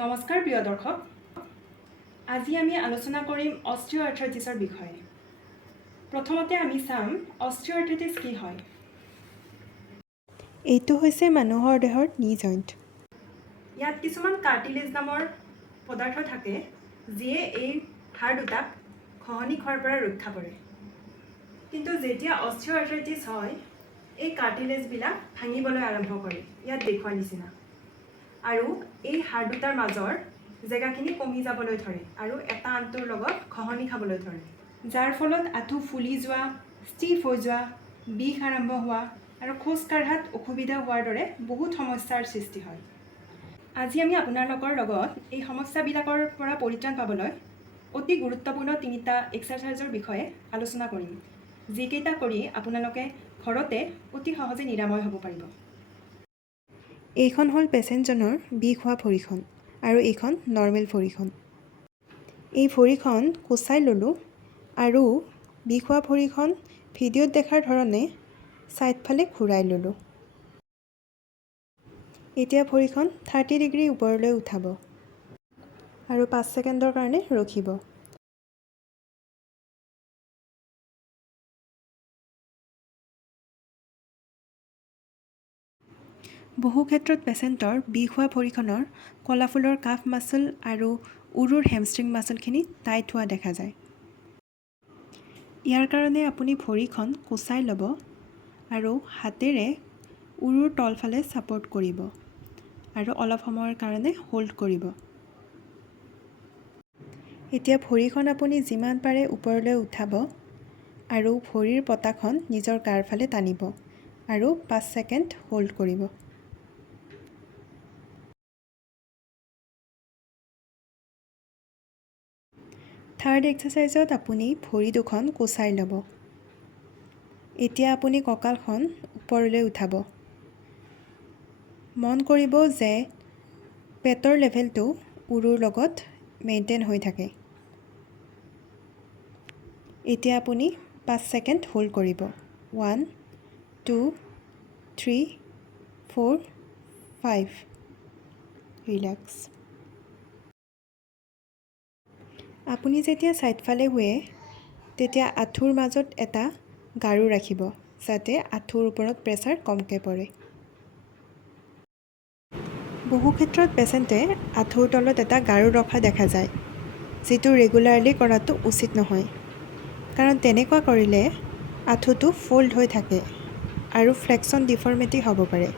নমস্কাৰ প্ৰিয় দৰ্শক, আজি আমি আলোচনা কৰিম অস্টিওআৰ্থ্ৰাইটিছৰ বিষয়ে। প্ৰথমতে আমি চাম অস্টিওআৰ্থ্ৰাইটিছ কি হয়। এইটো হৈছে মানুহৰ দেহৰ নি জইণ্ট। ইয়াত কিছুমান কাৰ্টিলেজ নামৰ পদাৰ্থ থাকে যিয়ে এই হাড় দুটাক খহনি খোৱাৰ পৰা ৰক্ষা কৰে। কিন্তু যেতিয়া অস্টিওআৰ্থ্ৰাইটিছ হয়, এই কাৰ্টিলেজবিলাক ভাঙিবলৈ আৰম্ভ কৰে, ইয়াত দেখুওৱাৰ নিচিনা। আৰু এই হাড় দুটাৰ মাজৰ জেগাখিনি কমি যাবলৈ ধৰে আৰু এটা আনটোৰ লগত খহনি খাবলৈ ধৰে, যাৰ ফলত আঁঠু ফুলি যোৱা, ষ্টিফ হৈ যোৱা, বিষ আৰম্ভ হোৱা আৰু খোজ কঢ়াত অসুবিধা হোৱাৰ দৰে বহুত সমস্যাৰ সৃষ্টি হয়। আজি আমি আপোনালোকৰ লগত এই সমস্যাবিলাকৰ পৰা পৰিত্ৰাণ পাবলৈ অতি গুৰুত্বপূৰ্ণ 3টা এক্সাৰচাইজৰ বিষয়ে আলোচনা কৰিম, যিকেইটা কৰি আপোনালোকে ঘৰতে অতি সহজে নিৰাময় হ'ব পাৰিব। এইখন হ'ল পেচেণ্টজনৰ বিষ হোৱা ভৰিখন আৰু এইখন নৰ্মেল ভৰিখন। এই ভৰিখন কোচাই ল'লোঁ আৰু বিষ হোৱা ভৰিখন ভিডিঅ'ত দেখাৰ ধৰণে ছাইডফালে ঘূৰাই ল'লোঁ। এতিয়া ভৰিখন 30 ডিগ্ৰী ওপৰলৈ উঠাব আৰু 5 ছেকেণ্ডৰ কাৰণে ৰখিব। বহু ক্ষেত্ৰত পেচেণ্টৰ বিষ হোৱা ভৰিখনৰ কলাফুলৰ কাফ মাচল আৰু উৰুৰ হেমষ্ট্ৰিং মাচলখিনি টাইট হোৱা দেখা যায়। ইয়াৰ কাৰণে আপুনি ভৰিখন কোচাই ল'ব আৰু হাতেৰে উৰুৰ তলফালে ছাপৰ্ট কৰিব আৰু অলপ সময়ৰ কাৰণে হোল্ড কৰিব। এতিয়া ভৰিখন আপুনি যিমান পাৰে ওপৰলৈ উঠাব আৰু ভৰিৰ পতাখন নিজৰ গাৰ ফালে টানিব আৰু 5 ছেকেণ্ড হোল্ড কৰিব। থাৰ্ড এক্সাৰচাইজত আপুনি ভৰি দুখন কোচাই ল'ব। এতিয়া আপুনি কঁকালখন ওপৰলৈ উঠাব। মন কৰিব যে পেটৰ লেভেলটো উৰুৰ লগত মেইনটেইন হৈ থাকে। এতিয়া আপুনি 5 ছেকেণ্ড হোল্ড কৰিব। 1, 2, 3, 4, 5। ৰিলেক্স। আপুনি যেতিয়া ছাইডফালে শুৱে, তেতিয়া আঁঠুৰ মাজত এটা গাৰু ৰাখিব, যাতে আঁঠুৰ ওপৰত প্ৰেছাৰ কমকৈ পৰে। বহু ক্ষেত্ৰত পেচেণ্টে আঁঠুৰ তলত এটা গাৰু ৰখা দেখা যায়, যিটো ৰেগুলাৰলি কৰাটো উচিত নহয়, কাৰণ তেনেকুৱা কৰিলে আঁঠুটো ফ'ল্ড হৈ থাকে আৰু ফ্লেক্সন ডিফৰ্মিটি হ'ব পাৰে।